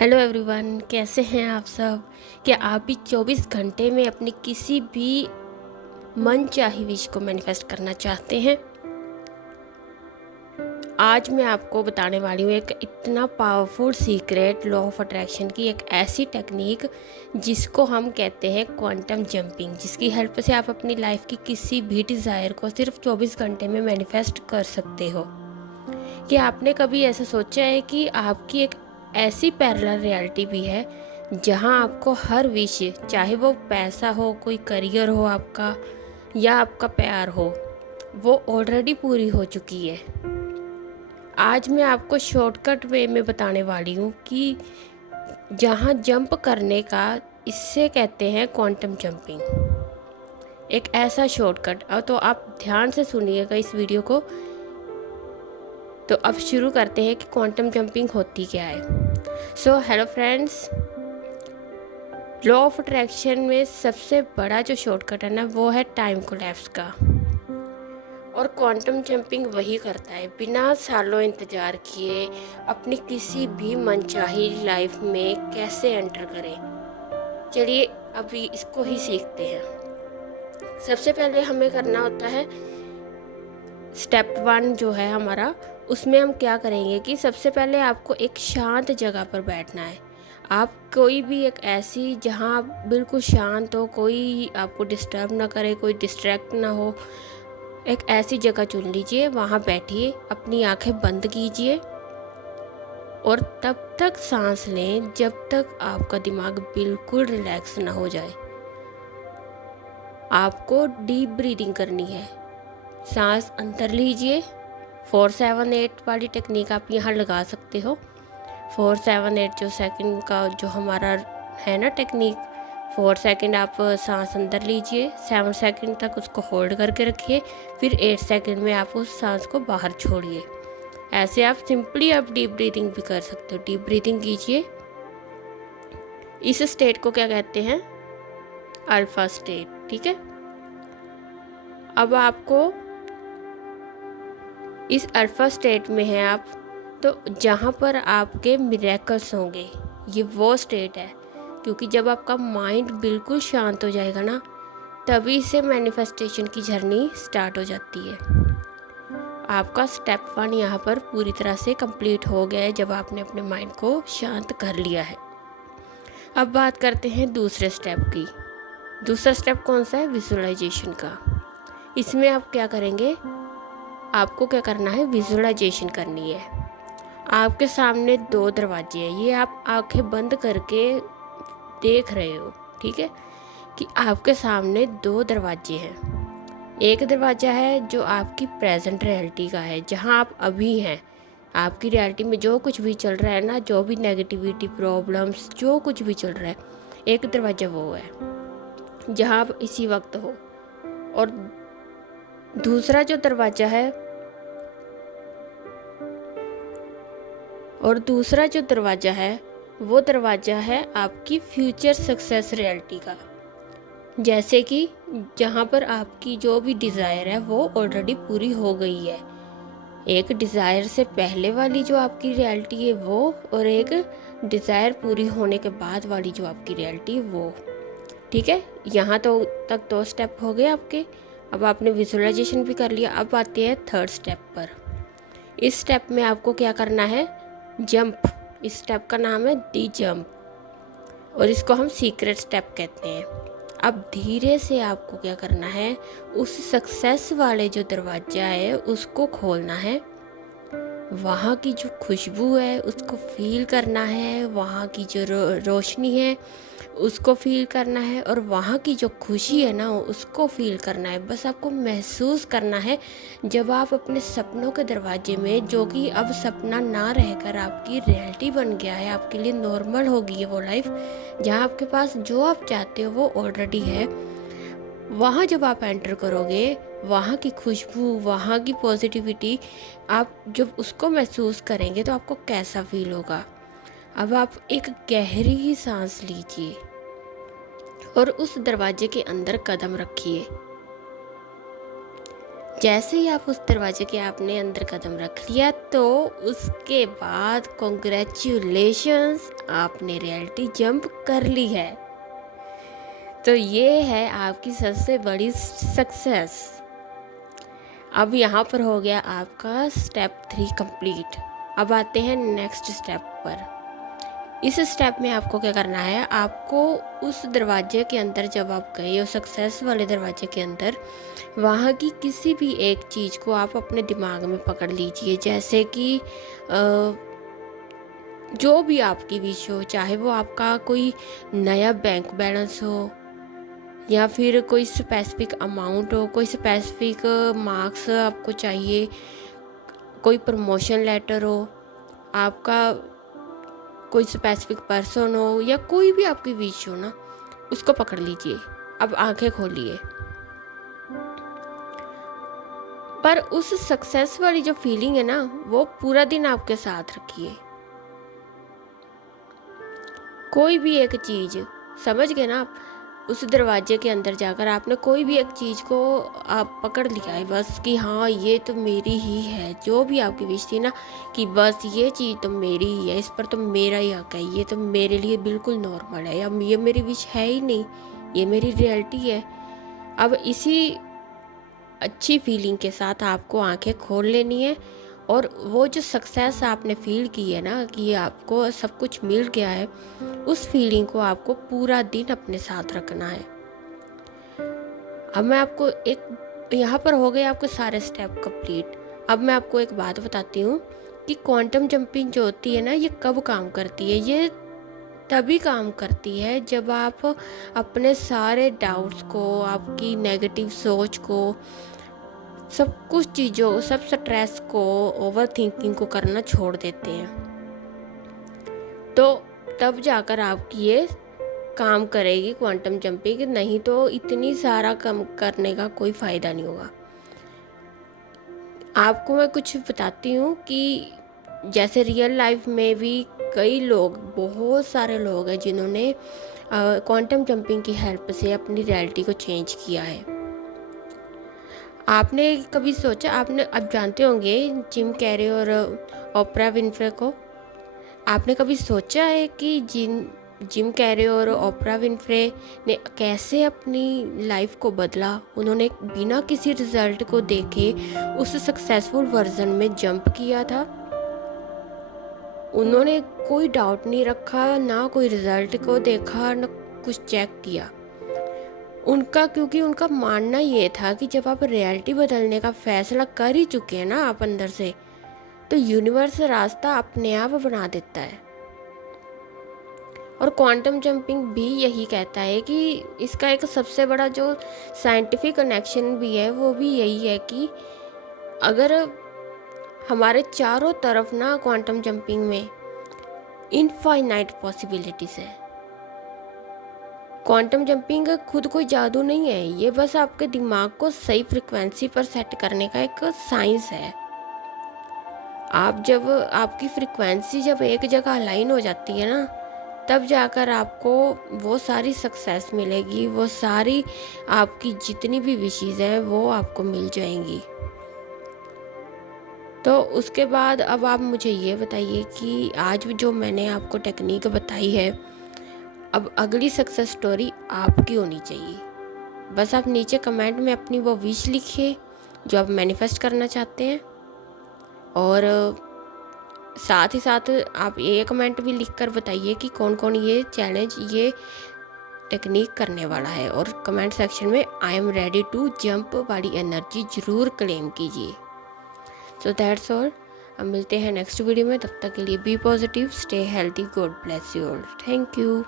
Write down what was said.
Hello everyone, कैसे हैं आप सब। क्या आप भी 24 घंटे में अपनी किसी भी मनचाही विश को मैनिफेस्ट करना चाहते हैं। आज मैं आपको बताने वाली हूँ एक इतना powerful secret law of attraction की एक ऐसी टेक्निक जिसको हम कहते हैं क्वांटम जंपिंग, जिसकी हेल्प से आप अपनी लाइफ की किसी भी डिज़ायर को सिर्फ 24 घंटे में मैनिफेस्ट कर सकते हो। क्या आपने कभी ऐसा सोचा है कि आपकी एक ऐसी पैरेलल रियलिटी भी है जहां आपको हर विश, चाहे वो पैसा हो, कोई करियर हो आपका या आपका प्यार हो, वो ऑलरेडी पूरी हो चुकी है। आज मैं आपको शॉर्टकट वे में बताने वाली हूँ कि जहाँ जंप करने का, इससे कहते हैं क्वांटम जंपिंग। एक ऐसा शॉर्टकट। तो आप ध्यान से सुनिएगा इस वीडियो को। तो अब शुरू करते हैं कि क्वांटम जंपिंग होती क्या है। So hello friends, law of attraction में सबसे बड़ा जो शॉर्टकट है ना, वो है टाइम कोलैप्स का। और क्वांटम जंपिंग वही करता है, बिना सालों इंतज़ार किए अपनी किसी भी मनचाही लाइफ में कैसे एंटर करें। चलिए अभी इसको ही सीखते हैं। सबसे पहले हमें करना होता है स्टेप 1 जो है हमारा, उसमें हम क्या करेंगे कि सबसे पहले आपको एक शांत जगह पर बैठना है। आप कोई भी एक ऐसी जहाँ आप बिल्कुल शांत हो, कोई आपको डिस्टर्ब ना करे, कोई डिस्ट्रैक्ट ना हो, एक ऐसी जगह चुन लीजिए, वहाँ बैठिए, अपनी आंखें बंद कीजिए और तब तक सांस लें जब तक आपका दिमाग बिल्कुल रिलैक्स ना हो जाए। आपको डीप ब्रीदिंग करनी है। सांस अंदर लीजिए, 4-7-8 वाली टेक्निक आप यहाँ लगा सकते हो। 4-7-8 जो सेकंड का जो हमारा है ना टेक्निक, 4 सेकंड आप सांस अंदर लीजिए, 7 सेकंड तक उसको होल्ड करके रखिए, फिर 8 सेकंड में आप उस सांस को बाहर छोड़िए। ऐसे आप सिंपली आप डीप ब्रीदिंग भी कर सकते हो। डीप ब्रीदिंग कीजिए। इस स्टेट को क्या कहते हैं? Alpha state. ठीक है। अब आपको इस अल्फा स्टेट में है आप, तो जहाँ पर आपके मिरेकल्स होंगे, ये वो स्टेट है। क्योंकि जब आपका माइंड बिल्कुल शांत हो जाएगा ना, तभी से मैनिफेस्टेशन की जर्नी स्टार्ट हो जाती है। आपका स्टेप 1 यहाँ पर पूरी तरह से कंप्लीट हो गया है जब आपने अपने माइंड को शांत कर लिया है। अब बात करते हैं दूसरे स्टेप की। दूसरा स्टेप कौन सा है? विजुअलाइजेशन का। इसमें आप क्या करेंगे? आपको क्या करना है? विजुअलाइजेशन करनी है। आपके सामने 2 दरवाजे हैं, ये आप आंखें बंद करके देख रहे हो। ठीक है कि आपके सामने 2 दरवाजे हैं। एक दरवाज़ा है जो आपकी प्रेजेंट रियलिटी का है, जहां आप अभी हैं। आपकी रियलिटी में जो कुछ भी चल रहा है ना, जो भी नेगेटिविटी, प्रॉब्लम्स, जो कुछ भी चल रहा है, एक दरवाज़ा वो है जहां आप इसी वक्त हो। और दूसरा जो दरवाज़ा है वो दरवाज़ा है आपकी फ्यूचर सक्सेस रियलिटी का। जैसे कि जहाँ पर आपकी जो भी डिज़ायर है वो ऑलरेडी पूरी हो गई है। एक डिज़ायर से पहले वाली जो आपकी रियलिटी है वो, और एक डिज़ायर पूरी होने के बाद वाली जो आपकी रियलिटी है वो। ठीक है। यहाँ तो तक 2 स्टेप हो गए आपके। अब आपने विजुअलाइजेशन भी कर लिया। अब आते हैं 3rd स्टेप पर। इस स्टेप में आपको क्या करना है? जंप। इस स्टेप का नाम है दी जंप, और इसको हम सीक्रेट स्टेप कहते हैं। अब धीरे से आपको क्या करना है? उस सक्सेस वाले जो दरवाजा है उसको खोलना है। वहाँ की जो खुशबू है उसको फील करना है, वहाँ की जो रोशनी है उसको फील करना है, और वहाँ की जो खुशी है ना उसको फील करना है। बस आपको महसूस करना है जब आप अपने सपनों के दरवाजे में, जो कि अब सपना ना रहकर आपकी रियलिटी बन गया है, आपके लिए नॉर्मल हो गई है वो लाइफ, जहाँ आपके पास जो आप चाहते हो वो ऑलरेडी है। वहाँ जब आप एंटर करोगे, वहाँ की खुशबू, वहाँ की पॉजिटिविटी, आप जब उसको महसूस करेंगे तो आपको कैसा फील होगा। अब आप एक गहरी सांस लीजिए और उस दरवाजे के अंदर कदम रखिए। जैसे ही आप उस दरवाजे के आपने अंदर कदम रख लिया तो उसके बाद कॉन्ग्रेचुलेशंस, आपने रियलिटी जंप कर ली है। तो ये है आपकी सबसे बड़ी सक्सेस। अब यहाँ पर हो गया आपका स्टेप 3 कंप्लीट। अब आते हैं नेक्स्ट स्टेप पर। इस स्टेप में आपको क्या करना है, आपको उस दरवाजे के अंदर जब आप गए हो सक्सेस वाले दरवाजे के अंदर, वहाँ की किसी भी एक चीज़ को आप अपने दिमाग में पकड़ लीजिए। जैसे कि जो भी आपकी विश हो, चाहे वो आपका कोई नया बैंक बैलेंस हो या फिर कोई स्पेसिफिक अमाउंट हो, कोई स्पेसिफिक मार्क्स आपको चाहिए, कोई प्रमोशन लेटर हो, आपका कोई स्पेसिफिक पर्सन हो या कोई भी आपकी विश हो ना, उसको पकड़ लीजिए। अब आंखें खोलिए, पर उस सक्सेस वाली जो फीलिंग है ना, वो पूरा दिन आपके साथ रखिए। कोई भी एक चीज़, समझ गए ना आप, उस दरवाजे के अंदर जाकर आपने कोई भी एक चीज़ को आप पकड़ लिया है बस कि हाँ ये तो मेरी ही है। जो भी आपकी विश थी ना कि बस ये चीज़ तो मेरी ही है, इस पर तो मेरा ही हक है, ये तो मेरे लिए बिल्कुल नॉर्मल है, या ये मेरी विश है ही नहीं, ये मेरी रियलिटी है। अब इसी अच्छी फीलिंग के साथ आपको आंखें खोल लेनी है और वो जो सक्सेस आपने फील की है ना कि आपको सब कुछ मिल गया है, उस फीलिंग को आपको पूरा दिन अपने साथ रखना है। अब मैं आपको एक, यहाँ पर हो गए आपके सारे स्टेप कंप्लीट। अब मैं आपको एक बात बताती हूँ कि क्वांटम जंपिंग जो होती है ना, ये कब काम करती है। ये तभी काम करती है जब आप अपने सारे डाउट्स को, आपकी नेगेटिव सोच को, सब कुछ चीज़ों, सब स्ट्रेस को, ओवर थिंकिंग को करना छोड़ देते हैं। तो तब जाकर आपकी ये काम करेगी क्वांटम जंपिंग, नहीं तो इतनी सारा कम करने का कोई फ़ायदा नहीं होगा। आपको मैं कुछ बताती हूँ कि जैसे रियल लाइफ में भी कई लोग, बहुत सारे लोग हैं जिन्होंने क्वांटम जंपिंग की हेल्प से अपनी रियलिटी को चेंज किया है। आपने कभी सोचा, आपने, आप जानते होंगे जिम कैरी और ओपरा विनफ्रे को, आपने कभी सोचा है कि जिम कैरी और ओपरा विनफ्रे ने कैसे अपनी लाइफ को बदला। उन्होंने बिना किसी रिजल्ट को देखे उस सक्सेसफुल वर्जन में जंप किया था। उन्होंने कोई डाउट नहीं रखा, ना कोई रिजल्ट को देखा, ना कुछ चेक किया उनका, क्योंकि उनका मानना ये था कि जब आप रियलिटी बदलने का फैसला कर ही चुके हैं ना आप अंदर से, तो यूनिवर्स रास्ता अपने आप बना देता है। और क्वांटम जंपिंग भी यही कहता है कि इसका एक सबसे बड़ा जो साइंटिफिक कनेक्शन भी है वो भी यही है कि अगर हमारे चारों तरफ ना क्वांटम जंपिंग में इनफाइनाइट पॉसिबिलिटीज है। क्वांटम जंपिंग खुद कोई जादू नहीं है, ये बस आपके दिमाग को सही फ्रिक्वेंसी पर सेट करने का एक साइंस है। आप जब, आपकी फ्रिक्वेंसी जब एक जगह अलाइन हो जाती है ना, तब जाकर आपको वो सारी सक्सेस मिलेगी, वो सारी आपकी जितनी भी विशेज़ हैं वो आपको मिल जाएंगी। तो उसके बाद अब आप मुझे ये बताइए कि आज जो मैंने आपको टेक्निक बताई है, अब अगली सक्सेस स्टोरी आपकी होनी चाहिए। बस आप नीचे कमेंट में अपनी वो विश लिखिए जो आप मैनिफेस्ट करना चाहते हैं, और साथ ही साथ आप ये कमेंट भी लिखकर बताइए कि कौन कौन ये चैलेंज, ये टेक्निक करने वाला है, और कमेंट सेक्शन में I am ready to jump वाली एनर्जी ज़रूर क्लेम कीजिए। So that's all. अब मिलते हैं नेक्स्ट वीडियो में, तब तक के लिए be positive, stay healthy, God bless you all, thank you.